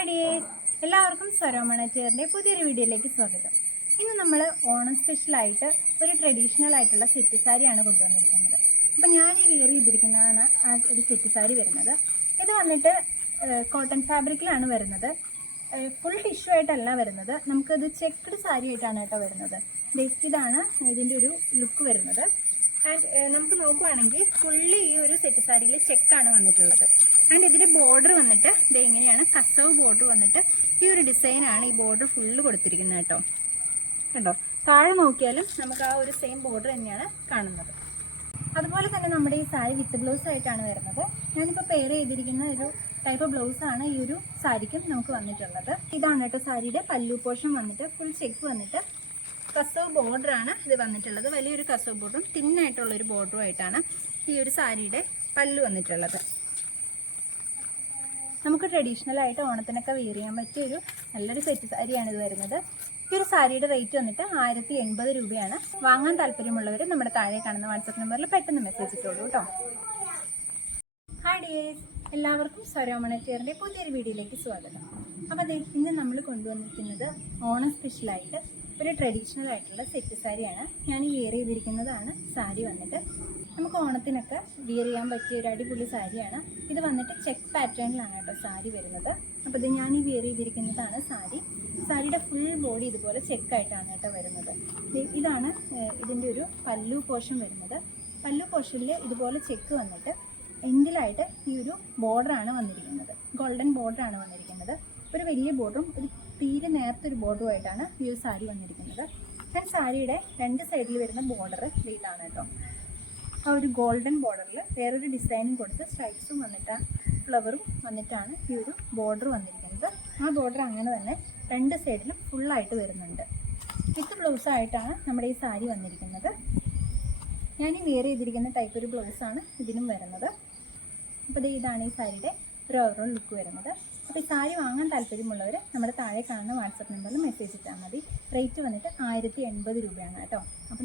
Hi dears, എല്ലാവർക്കും സ്വരോമണറ്റേറിൻ്റെ പുതിയൊരു വീഡിയോയിലേക്ക് സ്വാഗതം. ഇന്ന് നമ്മൾ ഓണം സ്പെഷ്യലായിട്ട് ഒരു ട്രഡീഷണൽ ആയിട്ടുള്ള സെറ്റ് സാരിയാണ് കൊണ്ടുവന്നിരിക്കുന്നത്. അപ്പോൾ ഞാൻ ഈ വെയർ ചെയ്തിരിക്കുന്നതാണ് ആ ഒരു സെറ്റ് സാരി വരുന്നത്. ഇത് വന്നിട്ട് കോട്ടൺ ഫാബ്രിക്കിലാണ് വരുന്നത്. ഫുൾ ടിഷ്യൂ ആയിട്ടല്ല വരുന്നത്, നമുക്കത് ചെക്ക്ഡ് സാരി ആയിട്ടാണ് കേട്ടോ വരുന്നത്. ഇതാണ് ഇതിൻ്റെ ഒരു ലുക്ക് വരുന്നത്. ആൻഡ് നമുക്ക് നോക്കുവാണെങ്കിൽ ഫുള്ളി ഈ ഒരു സെറ്റ് സാരിയിൽ ചെക്കാണ് വന്നിട്ടുള്ളത്. ആൻഡ് ഇതിൻ്റെ ബോർഡർ വന്നിട്ട് ഇത് ഇങ്ങനെയാണ്, കസവ് ബോർഡർ വന്നിട്ട് ഈ ഒരു ഡിസൈനാണ് ഈ ബോർഡർ ഫുള്ള് കൊടുത്തിരിക്കുന്നത് കേട്ടോ. കണ്ടോ, താഴെ നോക്കിയാലും നമുക്ക് ആ ഒരു സെയിം ബോർഡർ തന്നെയാണ് കാണുന്നത്. അതുപോലെ തന്നെ നമ്മുടെ ഈ സാരി വിത്ത് ബ്ലൗസ് ആയിട്ടാണ് വരുന്നത്. ഞാനിപ്പോൾ പെയർ ചെയ്തിരിക്കുന്ന ഒരു ടൈപ്പ് ബ്ലൗസാണ് ഈ ഒരു സാരിക്കും നമുക്ക് വന്നിട്ടുള്ളത്. ഇതാണ് കേട്ടോ സാരിയുടെ പല്ലു പോർഷൻ വന്നിട്ട് ഫുൾ ചെക്ക് വന്നിട്ട് കസവ് ബോർഡറാണ് ഇത് വന്നിട്ടുള്ളത്. വലിയൊരു കസവ് ബോർഡറും തിന്നായിട്ടുള്ളൊരു ബോർഡറും ആയിട്ടാണ് ഈ ഒരു സാരിയുടെ പല്ലു വന്നിട്ടുള്ളത്. നമുക്ക് ട്രഡീഷണലായിട്ട് ഓണത്തിനൊക്കെ വെയർ ചെയ്യാൻ പറ്റിയ ഒരു നല്ലൊരു സെറ്റ് സാരിയാണ് ഇത് വരുന്നത്. ഈ ഒരു സാരിയുടെ റേറ്റ് വന്നിട്ട് 1080 രൂപയാണ്. വാങ്ങാൻ താല്പര്യമുള്ളവർ നമ്മുടെ താഴെ കാണുന്ന വാട്സപ്പ് നമ്പറിൽ പെട്ടെന്ന് മെസ്സേജ് ഇട്ടോളൂ കേട്ടോ. ഹായ് ഡിയേഴ്സ്, എല്ലാവർക്കും സ്വരോമണറ്റേറിൻ്റെ പുതിയൊരു വീഡിയോയിലേക്ക് സ്വാഗതം. അപ്പോൾ അതെ, ഇന്ന് നമ്മൾ കൊണ്ടുവന്നിരിക്കുന്നത് ഓണം സ്പെഷ്യലായിട്ട് ഒരു ട്രഡീഷണൽ ആയിട്ടുള്ള സെറ്റ് സാരിയാണ്. ഞാൻ ഈ വെയർ ചെയ്തിരിക്കുന്നതാണ് സാരി വന്നിട്ട്. നമുക്ക് ഓണത്തിനൊക്കെ വെയർ ചെയ്യാൻ പറ്റിയ ഒരു അടിപൊളി സാരിയാണ്. ഇത് വന്നിട്ട് ചെക്ക് പാറ്റേണിലാണ് കേട്ടോ സാരി വരുന്നത്. അപ്പോൾ ഇത് ഞാൻ ഈ വെയർ ചെയ്തിരിക്കുന്നതാണ് സാരി. സാരിയുടെ ഫുൾ ബോഡി ഇതുപോലെ ചെക്കായിട്ടാണ് കേട്ടോ വരുന്നത്. ഇതാണ് ഇതിൻ്റെ ഒരു പല്ലു പോർഷൻ വരുന്നത്. പല്ലു പോർഷനിൽ ഇതുപോലെ ചെക്ക് വന്നിട്ട് എൻഡിലായിട്ട് ഈ ഒരു ബോർഡറാണ് വന്നിരിക്കുന്നത്. ഗോൾഡൻ ബോർഡറാണ് വന്നിരിക്കുന്നത്. ഒരു വലിയ ബോർഡറും ഒരു തീരെ നേർത്തൊരു ബോർഡറുമായിട്ടാണ് ഈ ഒരു സാരി വന്നിരിക്കുന്നത്. ഞാൻ സാരിയുടെ രണ്ട് സൈഡിൽ വരുന്ന ബോർഡർ ഇതാണ് കേട്ടോ. ആ ഒരു ഗോൾഡൻ ബോർഡറിൽ വേറൊരു ഡിസൈനും കൊടുത്ത് സ്ട്രൈപ്സും വന്നിട്ട് ഫ്ലവറും വന്നിട്ടാണ് ഈ ഒരു ബോർഡർ വന്നിരിക്കുന്നത്. ആ ബോർഡർ അങ്ങനെ തന്നെ രണ്ട് സൈഡിലും ഫുള്ളായിട്ട് വരുന്നുണ്ട്. വിത്ത് ബ്ലൗസായിട്ടാണ് നമ്മുടെ ഈ സാരി വന്നിരിക്കുന്നത്. ഞാൻ ഈ വെയർ ചെയ്തിരിക്കുന്ന ടൈപ്പ് ഒരു ബ്ലൗസാണ് ഇതിനും വരുന്നത്. അപ്പോൾ ഇതാണ് ഈ സാരിയുടെ ഒരു ഓവറോൾ ലുക്ക് വരുന്നത്. അപ്പോൾ ഈ സാരി വാങ്ങാൻ താല്പര്യമുള്ളവർ നമ്മുടെ താഴെ കാണുന്ന വാട്സപ്പ് നമ്പറിൽ മെസ്സേജ് ഇട്ടാൽ മതി. റേറ്റ് വന്നിട്ട് 1080 രൂപയാണ് കേട്ടോ. അപ്പം